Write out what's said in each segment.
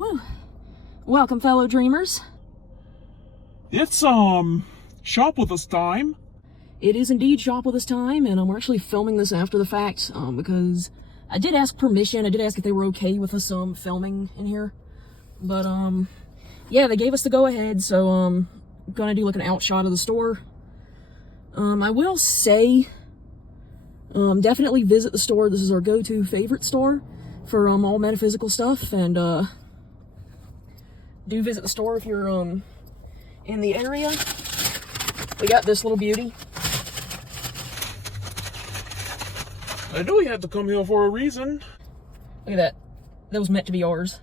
Whew. Welcome, fellow dreamers. It's, shop with us time. It is indeed shop with us time, and we're actually filming this after the fact, because I did ask permission. I did ask if they were okay with us, filming in here. But, yeah, they gave us the go-ahead, so, I'm gonna do, like, an outshot of the store. I will say, definitely visit the store. This is our go-to favorite store for, all metaphysical stuff, and, do visit the store if you're, in the area. We got this little beauty. I knew we had to come here for a reason. Look at that. That was meant to be ours.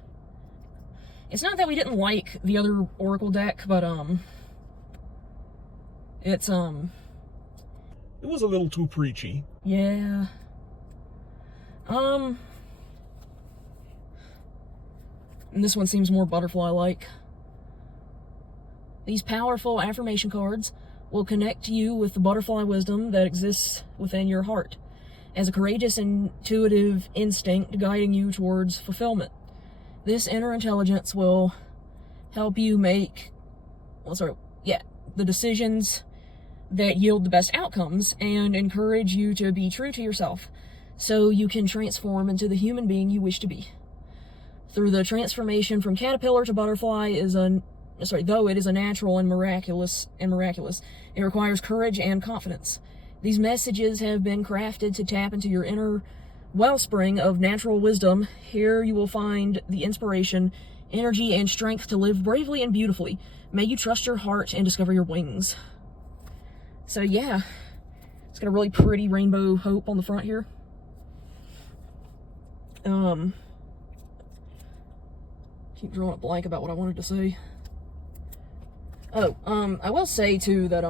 It's not that we didn't like the other Oracle deck, but, it's, It was a little too preachy. yeah. And this one seems more butterfly-like. These powerful affirmation cards will connect you with the butterfly wisdom that exists within your heart, as a courageous, intuitive instinct guiding you towards fulfillment. This inner intelligence will help you make, the decisions that yield the best outcomes and encourage you to be true to yourself so you can transform into the human being you wish to be. Through the transformation from caterpillar to butterfly though it is a natural and miraculous, it requires courage and confidence. These messages have been crafted to tap into your inner wellspring of natural wisdom. Here you will find the inspiration, energy, and strength to live bravely and beautifully. May you trust your heart and discover your wings. So yeah, it's got a really pretty rainbow hope on the front here. Keep drawing a blank about what I wanted to say. I will say too that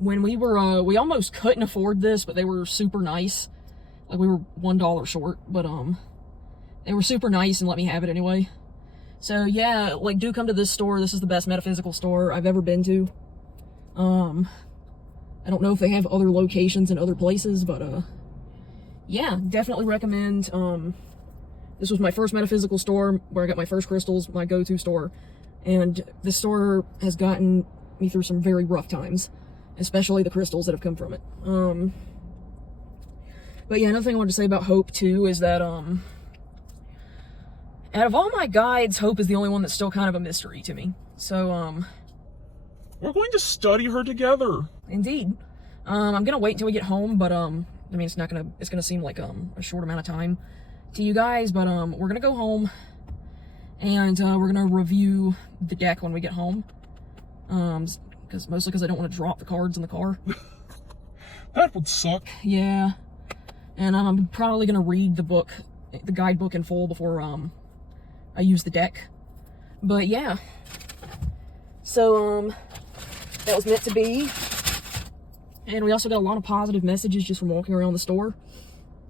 when we were we almost couldn't afford this, but they were super nice. Like, we were $1 short, but they were super nice and let me have it anyway. So yeah, like, do come to this store. This is the best metaphysical store I've ever been to. I don't know if they have other locations in other places, but yeah, definitely recommend. This was my first metaphysical store where I got my first crystals, my go-to store. And this store has gotten me through some very rough times, especially the crystals that have come from it. But yeah, another thing I wanted to say about Hope too is that, out of all my guides, Hope is the only one that's still kind of a mystery to me. So, We're going to study her together. Indeed. I'm gonna wait until we get home, but, I mean, it's gonna seem like, a short amount of time to you guys, but, we're gonna go home, and, we're gonna review the deck when we get home. Mostly because I don't want to drop the cards in the car. That would suck. Yeah. And I'm probably gonna read the guidebook in full before, I use the deck. But yeah. So, that was meant to be. And we also got a lot of positive messages just from walking around the store,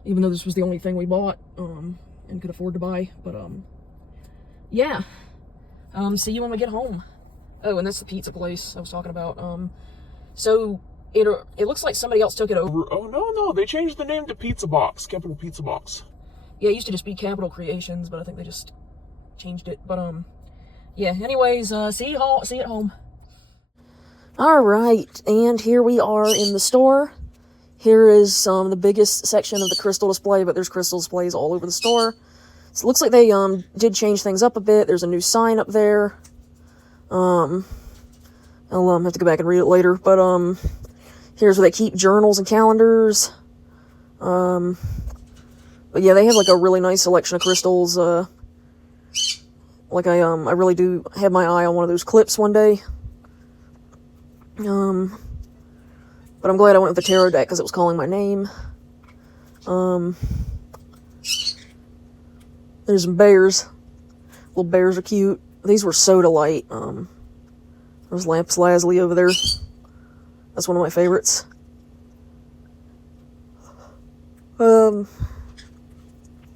even though this was the only thing we bought, and could afford to buy. But, yeah. See you when we get home. Oh, and that's the pizza place I was talking about. So it looks like somebody else took it over. Oh, no, they changed the name to Pizza Box, Capital Pizza Box. Yeah, it used to just be Capital Creations, but I think they just changed it. But, yeah, anyways, see you at home. Alright, and here we are in the store. Here is, the biggest section of the crystal display, but there's crystal displays all over the store. So it looks like they, did change things up a bit. There's a new sign up there. I'll, have to go back and read it later, but, here's where they keep journals and calendars. But yeah, they have, like, a really nice selection of crystals. Like, I really do have my eye on one of those clips one day. But I'm glad I went with the tarot deck because it was calling my name. There's some bears. Little bears are cute. These were Sodalite. There's Lapis Lazuli over there. That's one of my favorites. But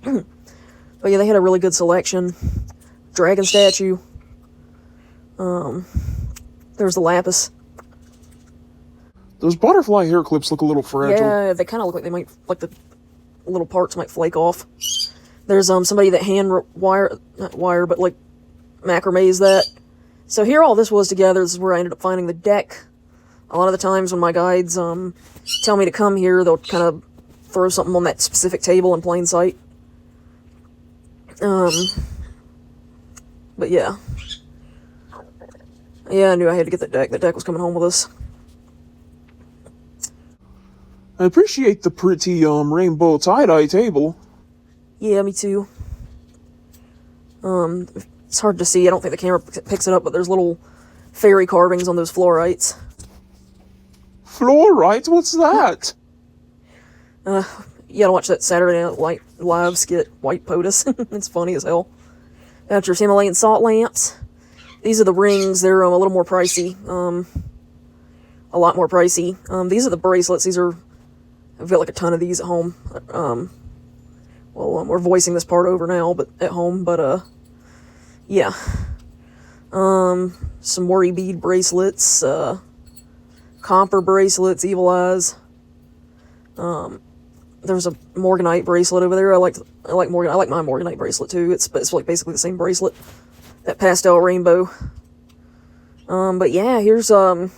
yeah, they had a really good selection. Dragon statue. There's the lapis. Those butterfly hair clips look a little fragile. Yeah, they kind of look like they might, like the little parts might flake off. There's somebody that not like macrame's that. So here all this was together. This is where I ended up finding the deck. A lot of the times when my guides tell me to come here, they'll kind of throw something on that specific table in plain sight. But yeah. Yeah, I knew I had to get that deck. That deck was coming home with us. I appreciate the pretty, rainbow tie-dye table. Yeah, me too. It's hard to see. I don't think the camera picks it up, but there's little fairy carvings on those fluorites. Fluorite? What's that? You gotta watch that Saturday Night Live skit, White POTUS. It's funny as hell. After Himalayan salt lamps. These are the rings. They're a little more pricey. A lot more pricey. These are the bracelets. I've got like a ton of these at home. We're voicing this part over now, but at home. But yeah. Some worry bead bracelets. Copper bracelets. Evil eyes. There's a Morganite bracelet over there. I like Morgan. I like my Morganite bracelet too. It's like basically the same bracelet. That pastel rainbow. But yeah, here's some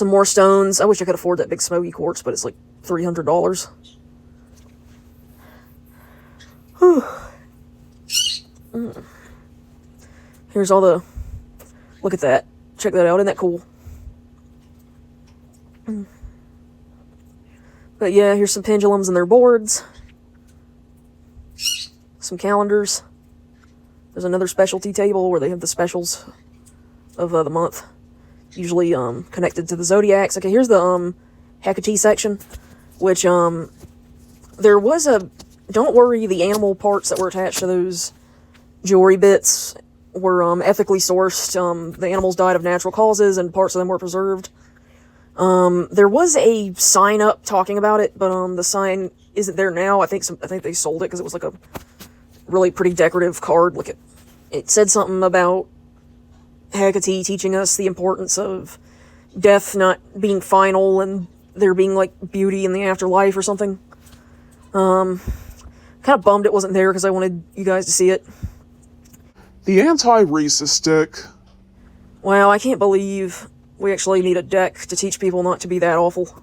more stones. I wish I could afford that big smoky quartz, but it's like $300. Here's all the... Look at that. Check that out. Isn't that cool? But yeah, here's some pendulums and their boards. Some calendars. There's another specialty table where they have the specials of the month. Usually connected to the zodiacs. Okay, here's the Hecate section, which there was a... Don't worry, the animal parts that were attached to those jewelry bits were ethically sourced. The animals died of natural causes and parts of them were preserved. There was a sign up talking about it, but the sign isn't there now. I think they sold it because it was like a really pretty decorative card. Look, it said something about Hecate teaching us the importance of death not being final and there being like beauty in the afterlife or something. Kind of bummed it wasn't there because I wanted you guys to see it. The anti-racist stick. Wow, I can't believe we actually need a deck to teach people not to be that awful.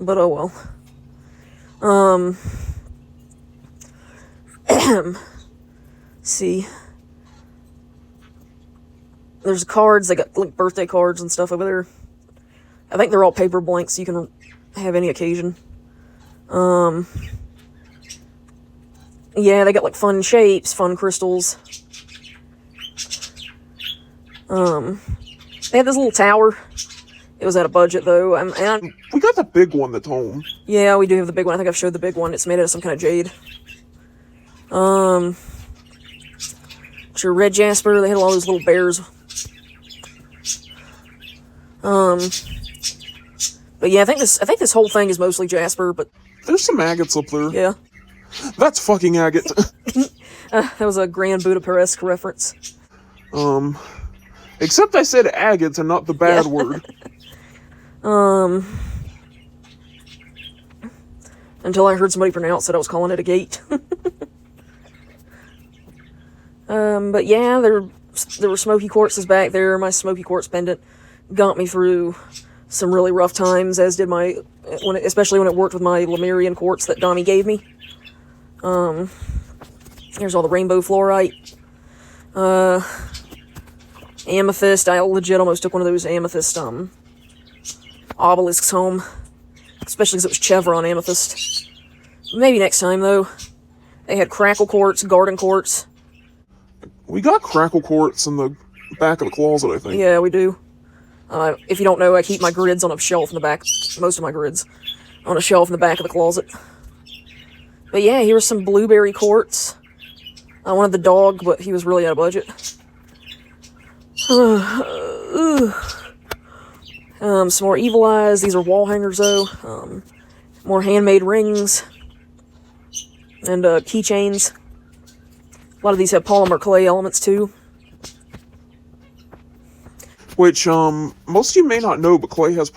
But oh well. See. There's cards. They got like birthday cards and stuff over there. I think they're all paper blanks, so you can have any occasion. Yeah, they got like fun shapes, fun crystals. They had this little tower. It was at a budget though. We got the big one that's home. Yeah, we do have the big one. I think I've showed the big one. It's made out of some kind of jade. It's your red jasper. They had all those little bears. But yeah, I think this whole thing is mostly jasper, but there's some agates up there. Yeah. That's fucking agate. That was a Grand Budapest reference. Except I said agate and not the bad word. Until I heard somebody pronounce it, I was calling it a gate. But yeah, there were smoky quartzes back there. My smoky quartz pendant got me through some really rough times, as did especially when it worked with my Lemurian quartz that Donnie gave me. Here's all the rainbow fluorite. Amethyst. I legit almost took one of those amethyst obelisks home, especially because it was chevron amethyst. Maybe next time though. They had crackle quartz, garden quartz. We got crackle quartz in the back of the closet, I think. Yeah, we do. If you don't know, I keep my grids on a shelf in the back. Most of my grids on a shelf in the back of the closet. But yeah, here's some blueberry quartz. I wanted the dog, but he was really out of budget. Some more evil eyes. These are wall hangers, though. More handmade rings. And keychains. A lot of these have polymer clay elements, too. Which, most of you may not know, but clay has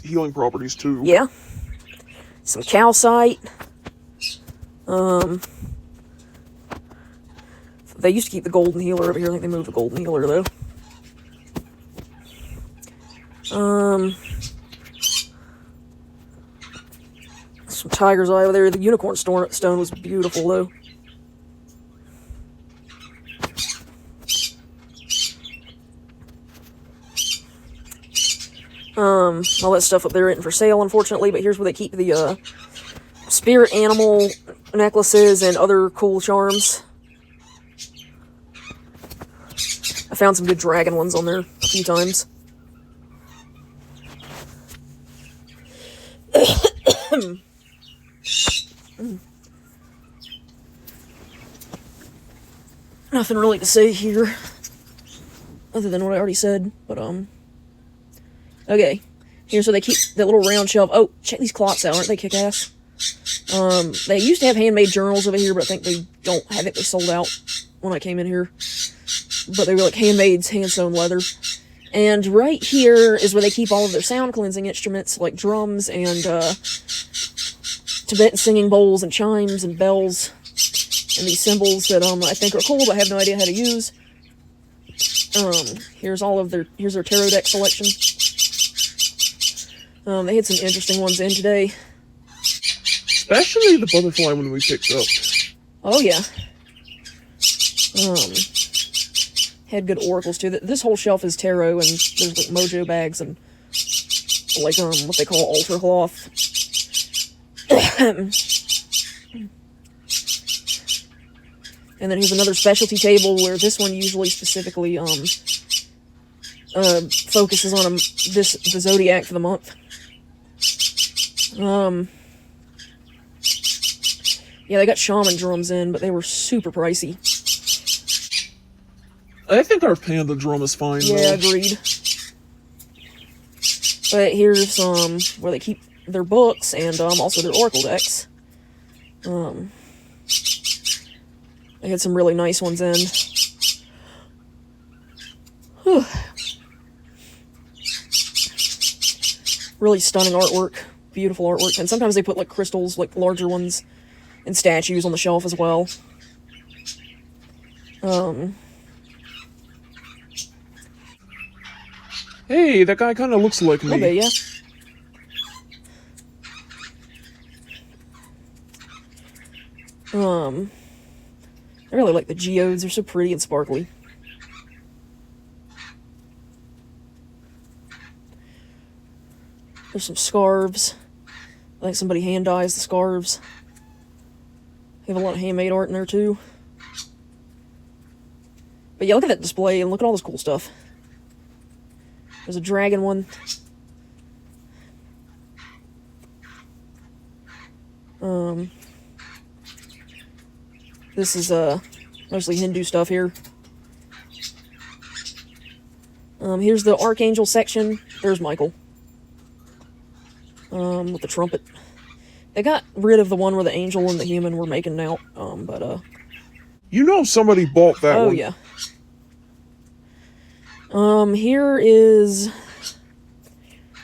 healing properties, too. Yeah. Some calcite. They used to keep the golden healer over here. I think they moved the golden healer, though. Some tiger's eye over there. The unicorn stone was beautiful, though. All that stuff up there isn't for sale, unfortunately, but here's where they keep the, spirit animal necklaces and other cool charms. I found some good dragon ones on there a few times. Nothing really to say here, other than what I already said, but, okay. Here's where they keep that little round shelf. Oh, check these clocks out, aren't they kick-ass? They used to have handmade journals over here, but I think they don't have it. They sold out when I came in here. But they were like handmade, hand-sewn leather. And right here is where they keep all of their sound cleansing instruments, like drums and, Tibetan singing bowls and chimes and bells. And these cymbals that, I think are cool, but I have no idea how to use. Here's their tarot deck selection. They had some interesting ones in today. Especially the butterfly one we picked up. Oh, yeah. Had good oracles, too. This whole shelf is tarot, and there's, like, mojo bags and, like, what they call altar cloth. And then here's another specialty table where this one usually specifically, focuses on the zodiac for the month. Yeah, they got shaman drums in, but they were super pricey. I think our panda drum is fine, though. Yeah, agreed. But here's, where they keep their books and, also their oracle decks. They had some really nice ones in. Whew. Really stunning artwork. Beautiful artwork. And sometimes they put, like, crystals, like, larger ones, and statues on the shelf as well. Hey, that guy kind of looks like me. A little bit, yeah. I really like the geodes. They're so pretty and sparkly. There's some scarves. I think somebody hand dyes the scarves. They have a lot of handmade art in there, too. But yeah, look at that display and look at all this cool stuff. There's a dragon one. This is, mostly Hindu stuff here. Here's the Archangel section. There's Michael. With the trumpet. They got rid of the one where the angel and the human were making out, but, You know somebody bought that one. Oh, yeah. Here is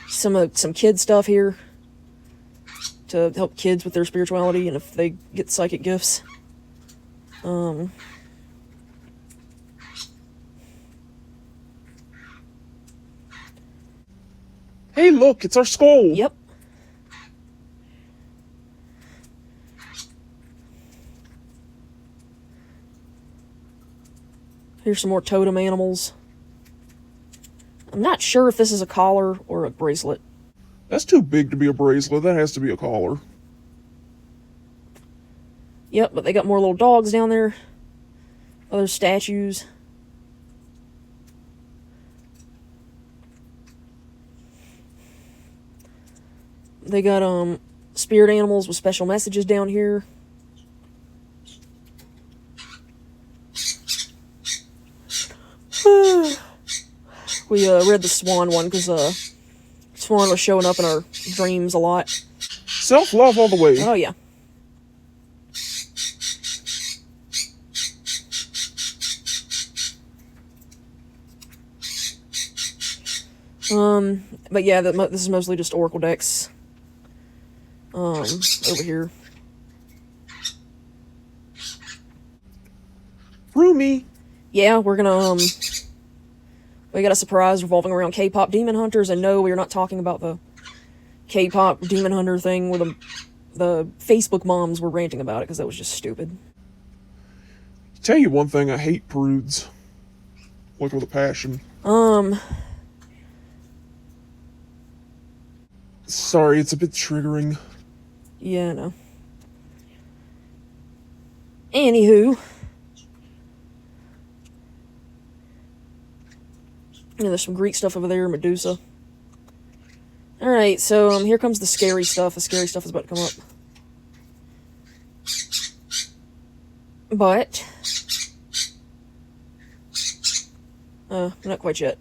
some kid stuff here to help kids with their spirituality and if they get psychic gifts. Hey, look, it's our skull. Yep. Here's some more totem animals. I'm not sure if this is a collar or a bracelet. That's too big to be a bracelet. That has to be a collar. Yep, but they got more little dogs down there. Other statues. They got, spirit animals with special messages down here. We, read the Swan one, because, Swan was showing up in our dreams a lot. Self-love all the way. Oh, yeah. But yeah, this is mostly just oracle decks. Over here. Rumi. Yeah, we're gonna, we got a surprise revolving around K-pop demon hunters, and no, we're not talking about the K-pop demon hunter thing where the Facebook moms were ranting about it, because that was just stupid. Tell you one thing, I hate prudes. Like with a passion. Sorry, it's a bit triggering. Yeah, I know. Anywho. Yeah, there's some Greek stuff over there, Medusa. Alright, so here comes the scary stuff. The scary stuff is about to come up. But not quite yet.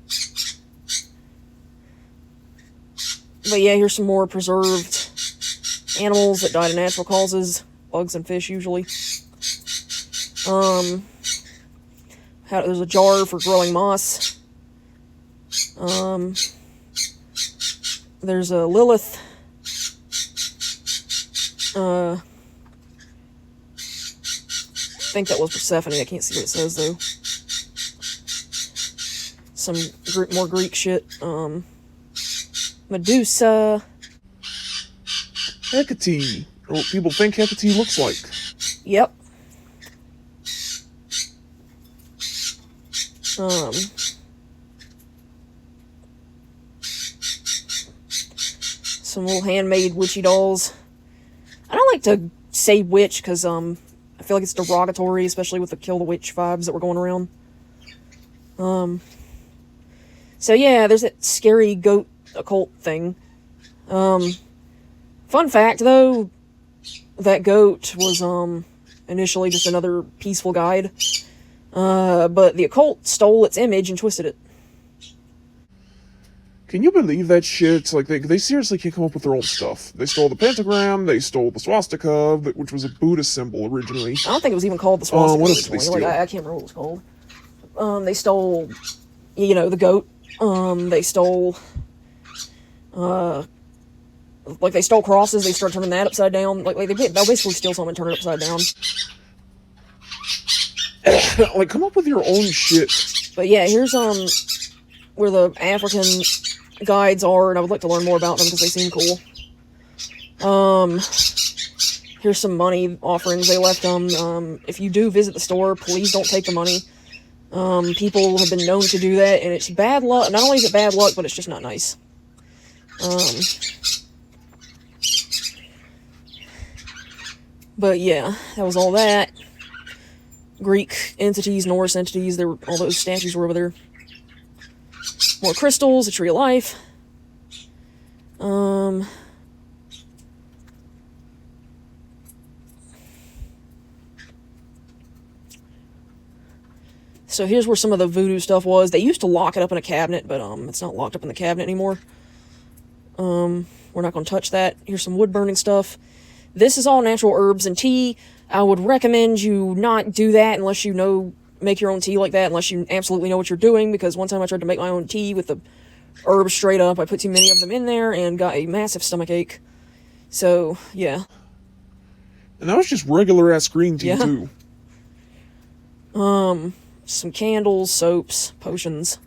But yeah, here's some more preserved animals that died of natural causes. Bugs and fish, usually. There's a jar for growing moss. There's a Lilith. I think that was Persephone. I can't see what it says, though. Some more Greek shit. Medusa. Hecate. Or what people think Hecate looks like. Yep. Some little handmade witchy dolls. I don't like to say witch because I feel like it's derogatory, especially with the kill the witch vibes that were going around. So yeah, there's that scary goat occult thing. Fun fact though, that goat was initially just another peaceful guide. But the occult stole its image and twisted it. Can you believe that shit? Like, they seriously can't come up with their own stuff. They stole the pentagram, they stole the swastika, which was a Buddhist symbol originally. I don't think it was even called the swastika. What else did they steal? Like, I can't remember what it was called. They stole, the goat. They stole, they stole crosses, they started turning that upside down. They'll basically steal something and turn it upside down. Like, come up with your own shit. But yeah, here's, where the African guides are, and I would like to learn more about them because they seem cool. Here's some money offerings they left them. If you do visit the store, please don't take the money. People have been known to do that, and it's bad luck. Not only is it bad luck, but it's just not nice. But yeah, that was all that. Greek entities, Norse entities, all those statues were over there. More crystals, a tree of life. So here's where some of the voodoo stuff was. They used to lock it up in a cabinet, but it's not locked up in the cabinet anymore. We're not going to touch that. Here's some wood burning stuff. This is all natural herbs and tea. I would recommend you not do that unless you make your own tea like that, unless you absolutely know what you're doing, because one time I tried to make my own tea with the herbs straight up. I put too many of them in there and got a massive stomachache. So, yeah. And that was just regular-ass green tea, too. Some candles, soaps, potions.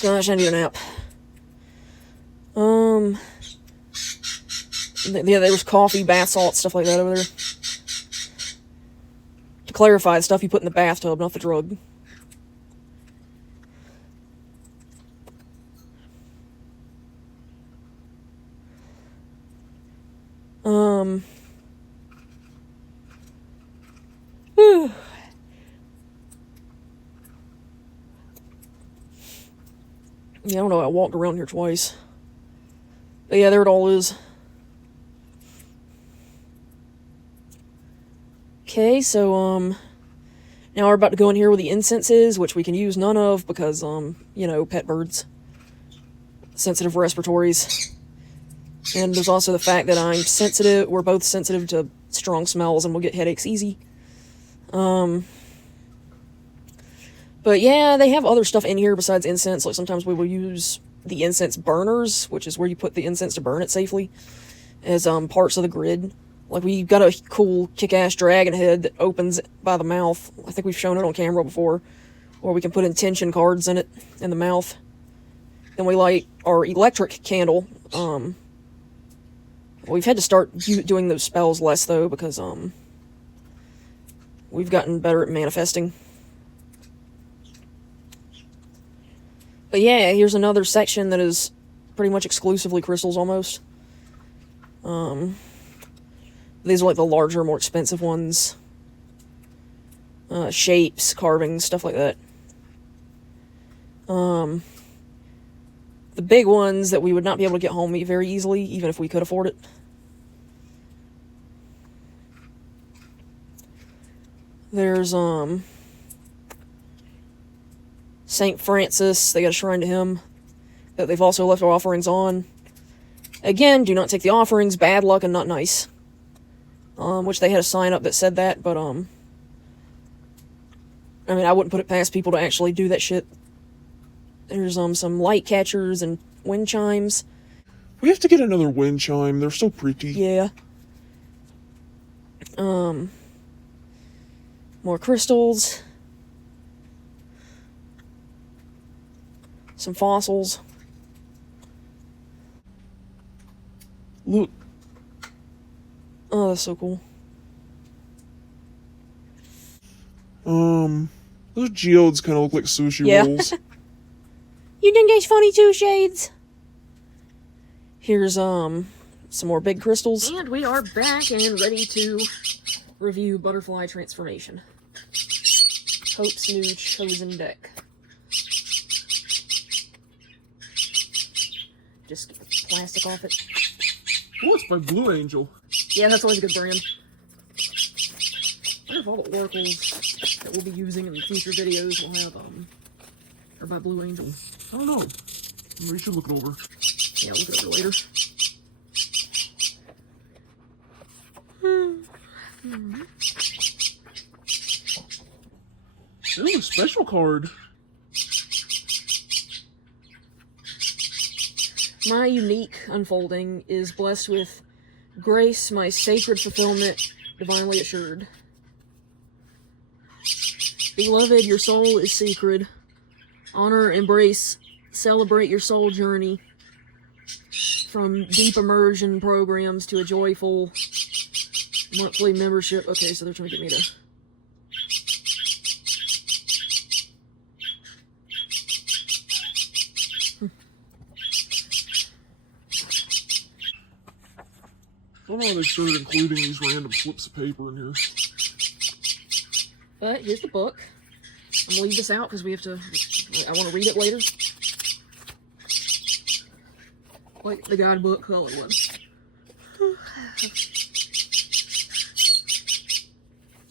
Gosh, I need a nap. Yeah, there was coffee, bath salts, stuff like that over there. To clarify, the stuff you put in the bathtub, not the drug. Whew. Yeah, I don't know, I walked around here twice. But yeah, there it all is. Okay, so, now we're about to go in here where the incense is, which we can use none of because, pet birds. Sensitive respiratories. And there's also the fact that I'm sensitive, we're both sensitive to strong smells and we'll get headaches easy. But yeah, they have other stuff in here besides incense. Like sometimes we will use the incense burners, which is where you put the incense to burn it safely. as parts of the grid. Like, we've got a cool kick-ass dragon head that opens by the mouth. I think we've shown it on camera before. Or we can put intention cards in it, in the mouth. Then we light our electric candle. We've had to start doing those spells less, though, because we've gotten better at manifesting. But yeah, here's another section that is pretty much exclusively crystals, almost. These are like the larger, more expensive ones. Shapes, carvings, stuff like that. The big ones that we would not be able to get home very easily, even if we could afford it. There's, St. Francis, they got a shrine to him that they've also left our offerings on. Again, do not take the offerings, bad luck and not nice. Which they had a sign up that said that, but, I mean, I wouldn't put it past people to actually do that shit. There's, some light catchers and wind chimes. We have to get another wind chime. They're so pretty. Yeah. More crystals. Some fossils. Look. Oh, that's so cool. Those geodes kind of look like sushi rolls. You think it's funny too, Shades? Here's, some more big crystals. And we are back and ready to review Butterfly Transformation. Hope's new chosen deck. Just get the plastic off it. Oh, it's by Blue Angel. Yeah, that's always a good brand. I wonder if all the oracles that we'll be using in the future videos will have, are by Blue Angel. I don't know. We should look it over. Yeah, we'll look it over later. Ooh, a special card. My unique unfolding is blessed with grace, my sacred fulfillment, divinely assured. Beloved, your soul is sacred. Honor, embrace, celebrate your soul journey. From deep immersion programs to a joyful monthly membership. Okay, so they're trying to get me to... I don't know how they started including these random slips of paper in here. But here's the book. I'm gonna leave this out because we have to... I want to read it later. Like the guidebook Hollywood.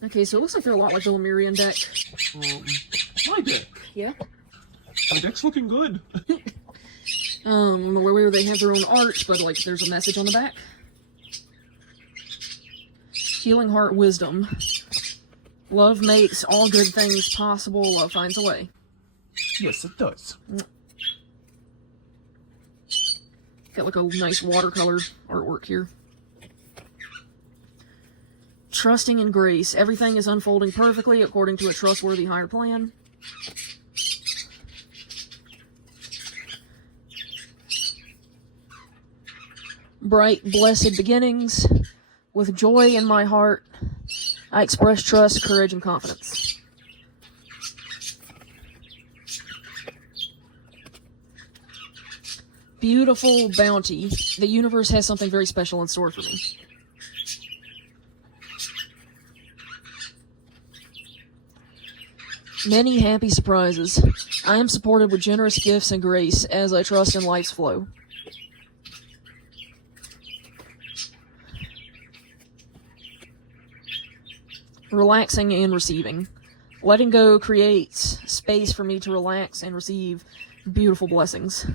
Okay, so it looks like they're a lot like the Lemurian deck. My deck. Yeah. My deck's looking good. Where they have their own art, but like there's a message on the back. Healing heart wisdom. Love makes all good things possible. Love finds a way. Yes, it does. Got like a nice watercolor artwork here. Trusting in grace. Everything is unfolding perfectly according to a trustworthy higher plan. Bright, blessed beginnings. With joy in my heart, I express trust, courage, and confidence. Beautiful bounty. The universe has something very special in store for me. Many happy surprises. I am supported with generous gifts and grace as I trust in life's flow. Relaxing and receiving. Letting go creates space for me to relax and receive beautiful blessings.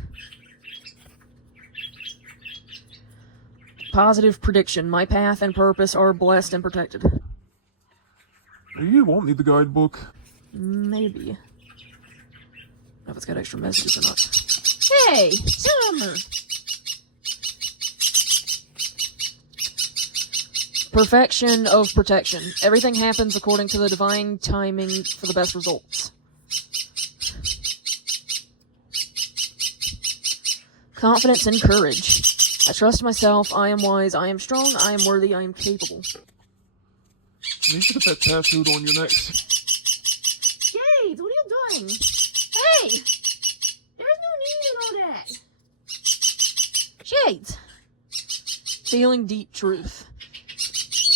Positive prediction. My path and purpose are blessed and protected. You won't need the guidebook. Maybe. I don't know if it's got extra messages or not. Hey! Summer! Perfection of protection. Everything happens according to the divine timing for the best results. Confidence and courage. I trust myself, I am wise, I am strong, I am worthy, I am capable. You should get that tattooed on your neck. Jade, what are you doing? Hey! There's no need in all that. Jade. Feeling deep truth.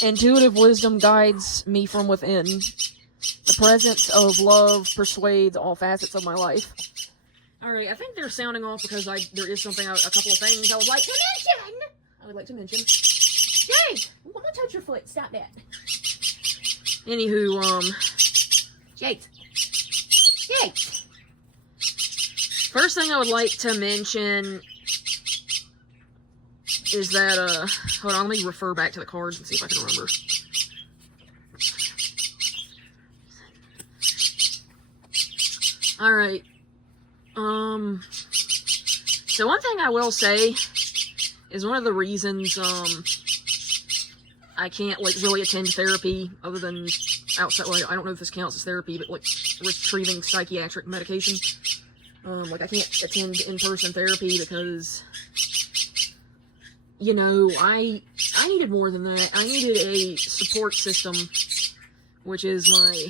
Intuitive wisdom guides me from within. The presence of love persuades all facets of my life. Alright, I think they're sounding off because there is something, a couple of things I would like to mention. Jade! I'm gonna touch your foot. Stop that. Anywho, Jade. First thing I would like to mention is that, hold on, let me refer back to the cards and see if I can remember. Alright. So one thing I will say is one of the reasons, I can't, like, really attend therapy other than outside, well, I don't know if this counts as therapy, but, like, retrieving psychiatric medication. Like, I can't attend in-person therapy because, you know, I needed more than that. I needed a support system, which is my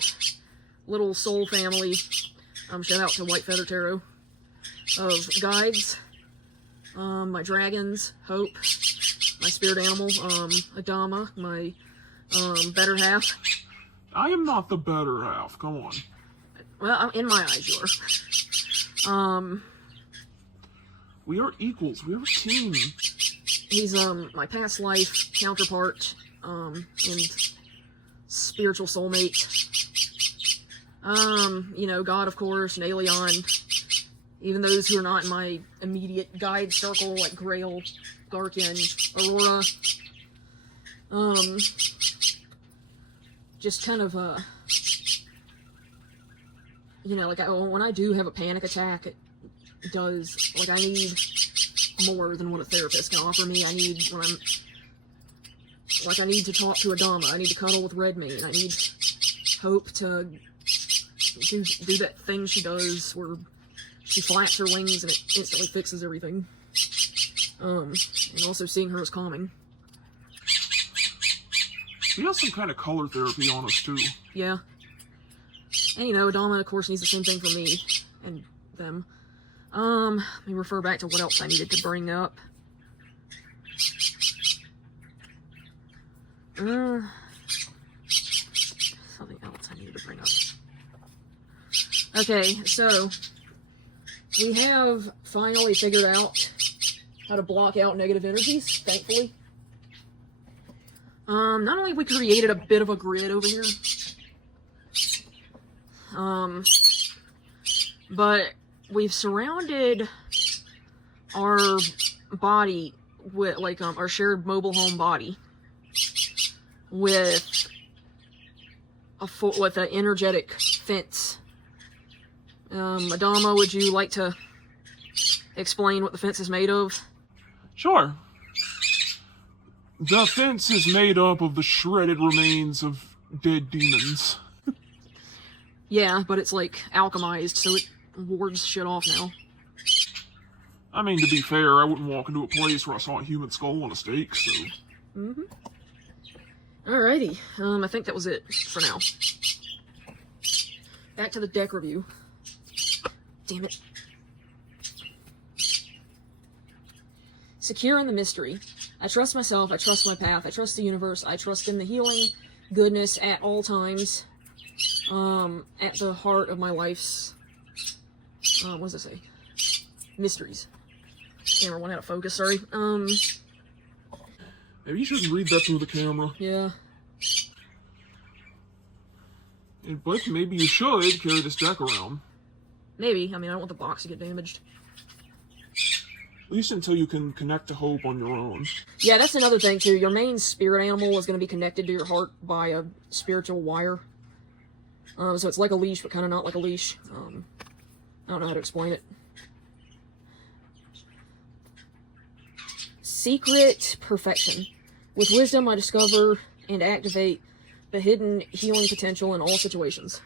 little soul family. Shout out to White Feather Tarot of guides. My dragons, Hope, my spirit animal, Adama, my, better half. I am not the better half, come on. Well, in my eyes, you are. We are equals, we are a team. He's, my past life counterpart, and spiritual soulmate. You know, God, of course, and Aelion. Even those who are not in my immediate guide circle, like Grail, Garkin, Aurora. Just kind of, you know, like, when I do have a panic attack, it does, like, I need more than what a therapist can offer me. I need, when I'm, like, I need to talk to Adama, I need to cuddle with Redmane, I need Hope to do that thing she does where she flaps her wings and it instantly fixes everything. And also seeing her is calming. We have some kind of color therapy on us, too. Yeah. And, you know, Adama, of course, needs the same thing for me and them. Let me refer back to what else I needed to bring up. Something else I needed to bring up. Okay, so we have finally figured out how to block out negative energies, thankfully. Not only have we created a bit of a grid over here, but we've surrounded our body with, like, our shared mobile home body with an energetic fence. Adama, would you like to explain what the fence is made of? Sure. The fence is made up of the shredded remains of dead demons. Yeah, but it's, like, alchemized, so it wards shit off now. I mean, to be fair, I wouldn't walk into a place where I saw a human skull on a stake, so... Mm-hmm. Alrighty, I think that was it for now. Back to the deck review. Damn it. Secure in the mystery. I trust myself, I trust my path, I trust the universe, I trust in the healing goodness at all times. At the heart of my life's, what does it say? Mysteries. Camera went out of focus, sorry. Maybe you shouldn't read that through the camera. Yeah. But maybe you should carry this deck around. Maybe. I mean, I don't want the box to get damaged. At least until you can connect to Hope on your own. Yeah, that's another thing, too. Your main spirit animal is going to be connected to your heart by a spiritual wire. So it's like a leash, but kind of not like a leash. I don't know how to explain it. Secret perfection. With wisdom, I discover and activate the hidden healing potential in all situations.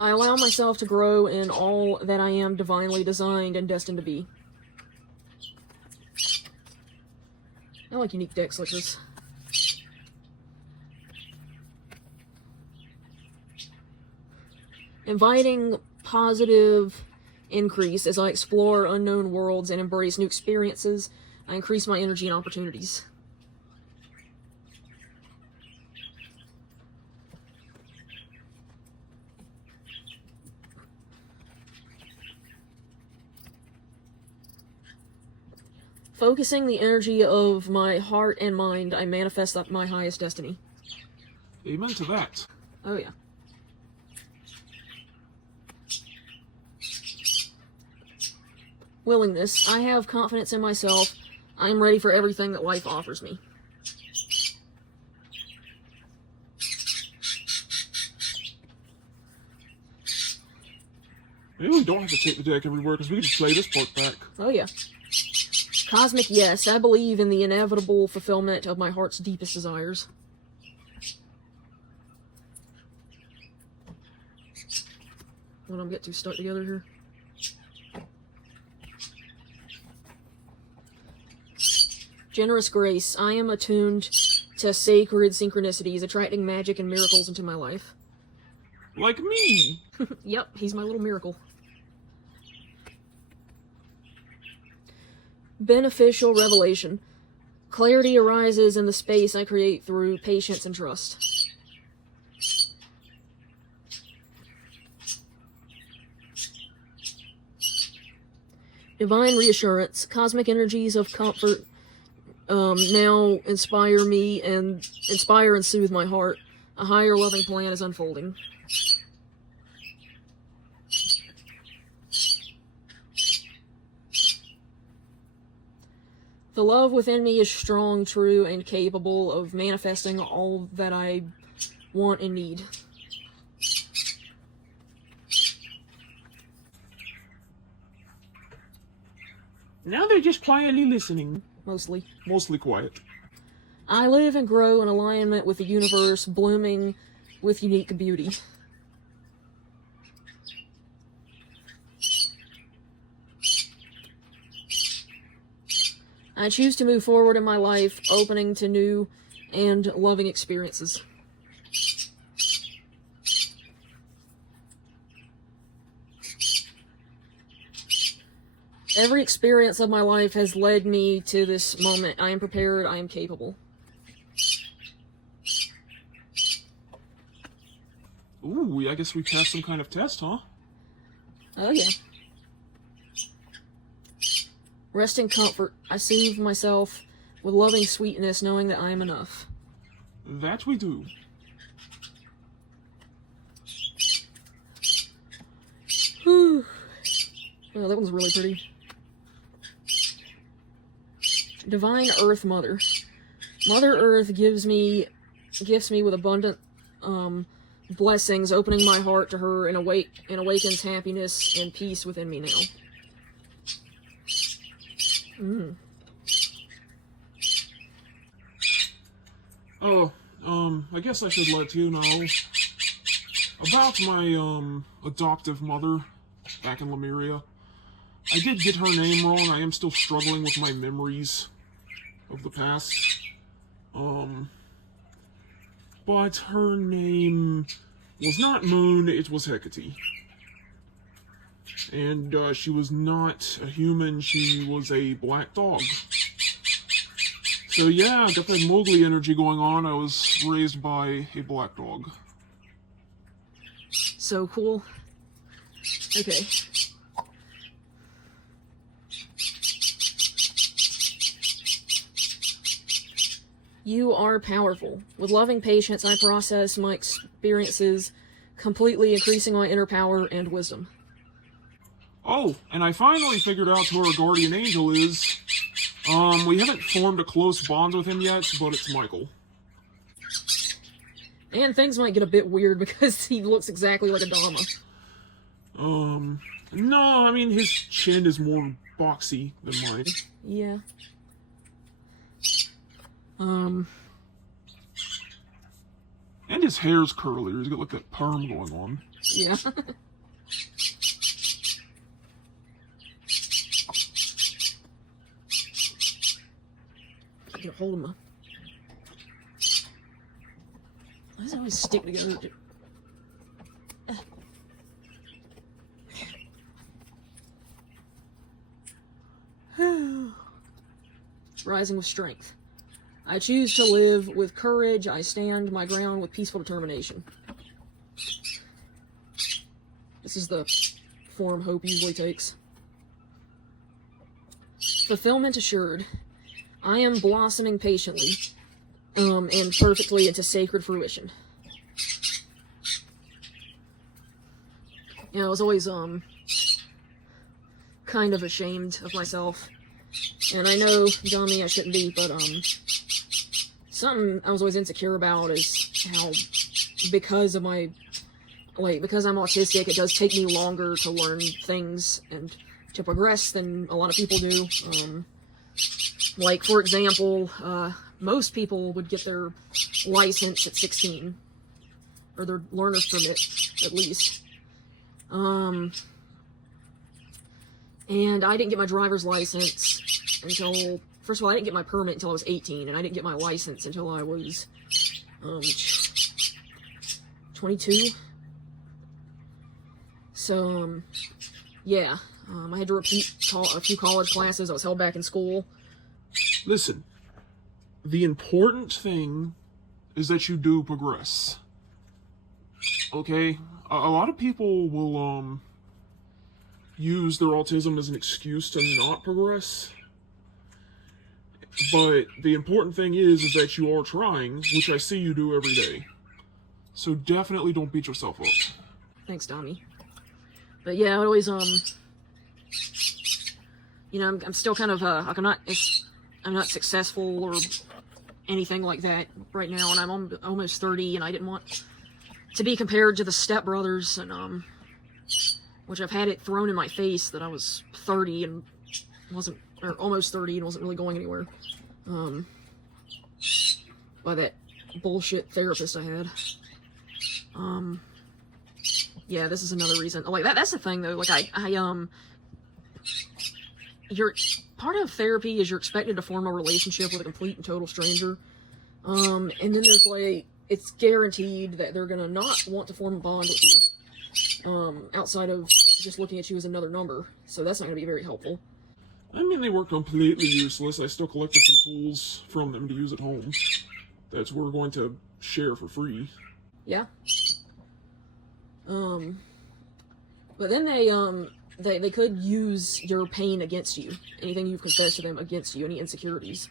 I allow myself to grow in all that I am divinely designed and destined to be. I like unique decks like this. Inviting positive increase as I explore unknown worlds and embrace new experiences, I increase my energy and opportunities. Focusing the energy of my heart and mind, I manifest my highest destiny. Amen to that. Oh yeah. Willingness. I have confidence in myself. I am ready for everything that life offers me. Maybe we don't have to take the deck everywhere, because we can just play this part back. Oh yeah. Cosmic yes. I believe in the inevitable fulfillment of my heart's deepest desires. Let them get too stuck together here. Generous grace. I am attuned to sacred synchronicities, attracting magic and miracles into my life. Like me! Yep, he's my little miracle. Beneficial revelation. Clarity arises in the space I create through patience and trust. Divine reassurance. Cosmic energies of comfort now inspire and soothe my heart. A higher loving plan is unfolding. The love within me is strong, true, and capable of manifesting all that I want and need. Now they're just quietly listening. Mostly. Mostly quiet. I live and grow in alignment with the universe, blooming with unique beauty. I choose to move forward in my life, opening to new and loving experiences. Every experience of my life has led me to this moment. I am prepared, I am capable. Ooh, I guess we passed some kind of test, huh? Oh yeah. Rest in comfort. I soothe myself with loving sweetness, knowing that I am enough. That we do. Whew. Oh, that one's really pretty. Divine Earth Mother. Mother Earth gifts me with abundant blessings, opening my heart to her and awakens happiness and peace within me now. Oh, I guess I should let you know about my, adoptive mother back in Lemuria. I did get her name wrong. I am still struggling with my memories of the past. But her name was not Moon, it was Hecate. And, she was not a human, she was a black dog. So yeah, I got that Mowgli energy going on. I was raised by a black dog. So cool. Okay. You are powerful. With loving patience, I process my experiences, completely increasing my inner power and wisdom. Oh, and I finally figured out who our guardian angel is. We haven't formed a close bond with him yet, but it's Michael. And things might get a bit weird because he looks exactly like a Dharma. No, I mean, his chin is more boxy than mine. Yeah. And his hair's curlier. He's got like that perm going on. Yeah. Get a hold of my... Why does it always stick together? Rising with strength. I choose to live with courage. I stand my ground with peaceful determination. This is the form hope usually takes. Fulfillment assured. I am blossoming patiently, and perfectly into sacred fruition. You know, I was always, kind of ashamed of myself. And I know, dummy, I shouldn't be, but, something I was always insecure about is how, because of my, because I'm autistic, it does take me longer to learn things and to progress than a lot of people do. Like, for example, most people would get their license at 16, or their learner's permit, at least. And I didn't get my driver's license until, first of all, I didn't get my permit until I was 18, and I didn't get my license until I was, 22. So, yeah, I had to repeat a few college classes. I was held back in school. Listen, the important thing is that you do progress. Okay? A lot of people will, use their autism as an excuse to not progress. But the important thing is that you are trying, which I see you do every day. So definitely don't beat yourself up. Thanks, Tommy. But yeah, I always, you know, I'm still kind of, like, I'm not successful or anything like that right now, and I'm almost 30, and I didn't want to be compared to the stepbrothers, and, which I've had it thrown in my face that I was 30 and wasn't, or almost 30 and wasn't really going anywhere, by that bullshit therapist I had. Yeah, this is another reason. Like, that's the thing, though. Like, you're, part of therapy is you're expected to form a relationship with a complete and total stranger. And then there's, like, it's guaranteed that they're gonna not want to form a bond with you, outside of just looking at you as another number. So that's not gonna be very helpful. I mean, they weren't completely useless. I still collected some tools from them to use at home. That's we're going to share for free. Yeah. But then they could use your pain against you. Anything you've confessed to them against you, any insecurities,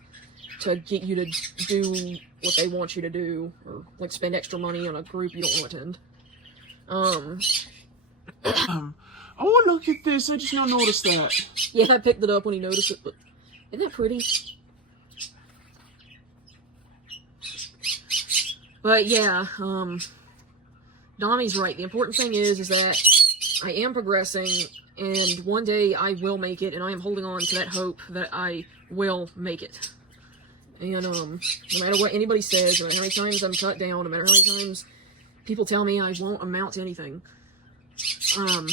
to get you to do what they want you to do, or, like, spend extra money on a group you don't want to attend. Oh, look at this. I just now noticed that. Yeah, I picked it up when he noticed it, but isn't that pretty? But yeah, Dami's right. The important thing is that I am progressing, and one day I will make it, and I am holding on to that hope that I will make it. And, no matter what anybody says, no matter how many times I'm cut down, no matter how many times people tell me I won't amount to anything, or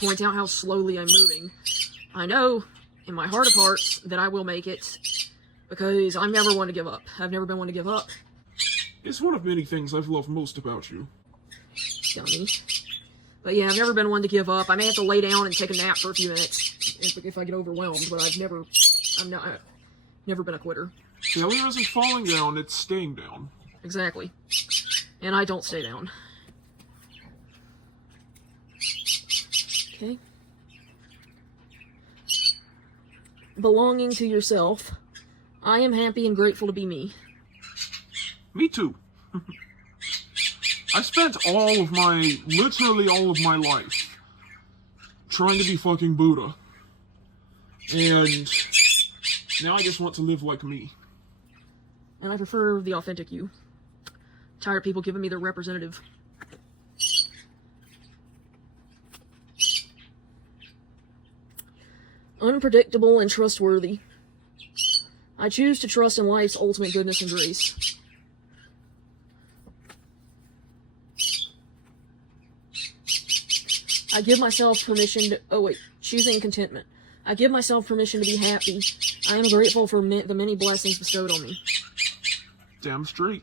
point out how slowly I'm moving, I know in my heart of hearts that I will make it, because I'm never one to give up. I've never been one to give up. It's one of many things I've loved most about you. Dummy. But yeah, I've never been one to give up. I may have to lay down and take a nap for a few minutes if I get overwhelmed, but I've never been a quitter. Failure isn't falling down, it's staying down. Exactly. And I don't stay down. Okay. Belonging to yourself. I am happy and grateful to be me. Me too. I spent literally all of my life trying to be fucking Buddha. And now I just want to live like me. And I prefer the authentic you. Tired of people giving me their representative. unpredictable, and trustworthy. I choose to trust in life's ultimate goodness and grace. I give myself permission to... choosing contentment. I give myself permission to be happy. I am grateful for the many blessings bestowed on me. Damn straight.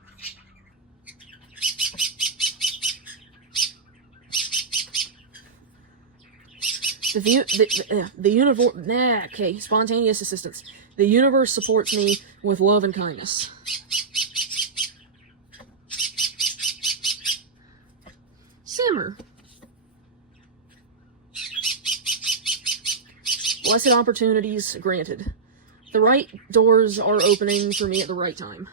Spontaneous assistance. The universe supports me with love and kindness. Simmer. Blessed opportunities granted. The right doors are opening for me at the right time.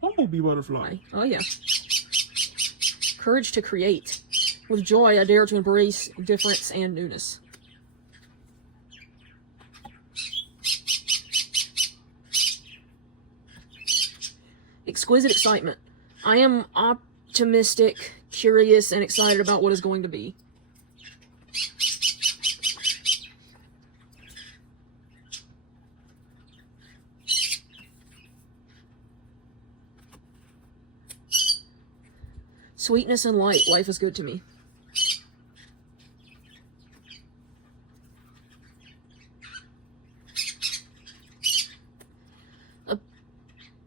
Bumblebee butterfly. Oh, yeah. Courage to create. With joy, I dare to embrace difference and newness. Exquisite excitement. I am optimistic, curious, and excited about what is going to be. Sweetness and light. Life is good to me.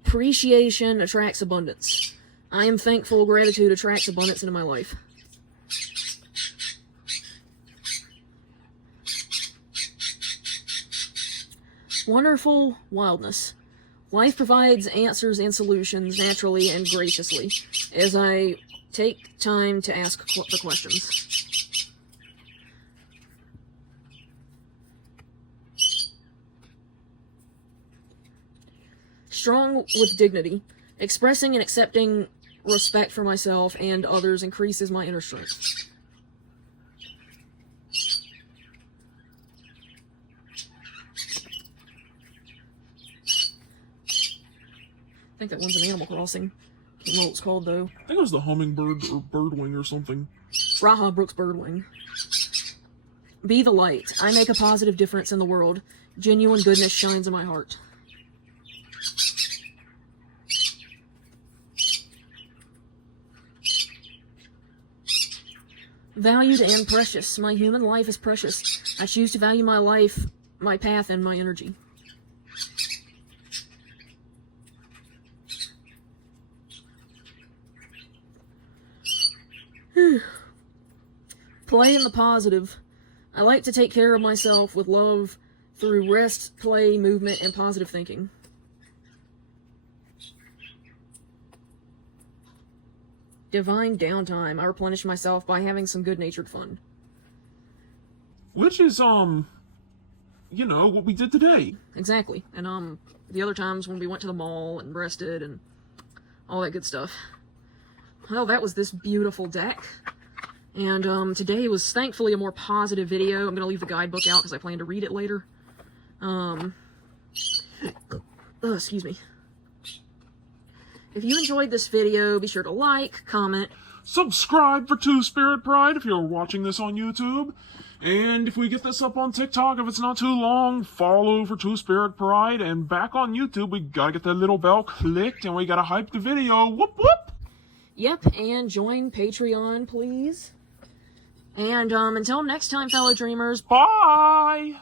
Appreciation attracts abundance. I am thankful. Gratitude attracts abundance into my life. Wonderful wildness. Life provides answers and solutions naturally and graciously as I take time to ask the questions. Strong with dignity. Expressing and accepting respect for myself and others increases my inner strength. I think that one's an Animal Crossing. Can't remember what it's called, though. I think it was the hummingbird or birdwing or something. Raha Brooks Birdwing. Be the light. I make a positive difference in the world. Genuine goodness shines in my heart. Valued and precious. My human life is precious. I choose to value my life, my path, and my energy. Play in the positive. I like to take care of myself with love through rest, play, movement, and positive thinking. Divine downtime. I replenish myself by having some good-natured fun. Which is, what we did today. Exactly. And, the other times when we went to the mall and rested and all that good stuff. Well, that was this beautiful deck. And, today was thankfully a more positive video. I'm gonna leave the guidebook out because I plan to read it later. Excuse me. If you enjoyed this video, be sure to like, comment, subscribe for Two Spirit Pride if you're watching this on YouTube. And if we get this up on TikTok, if it's not too long, follow for Two Spirit Pride. And back on YouTube, we gotta get that little bell clicked and we gotta hype the video. Whoop whoop! Yep, and join Patreon, please. And until next time, fellow dreamers, bye!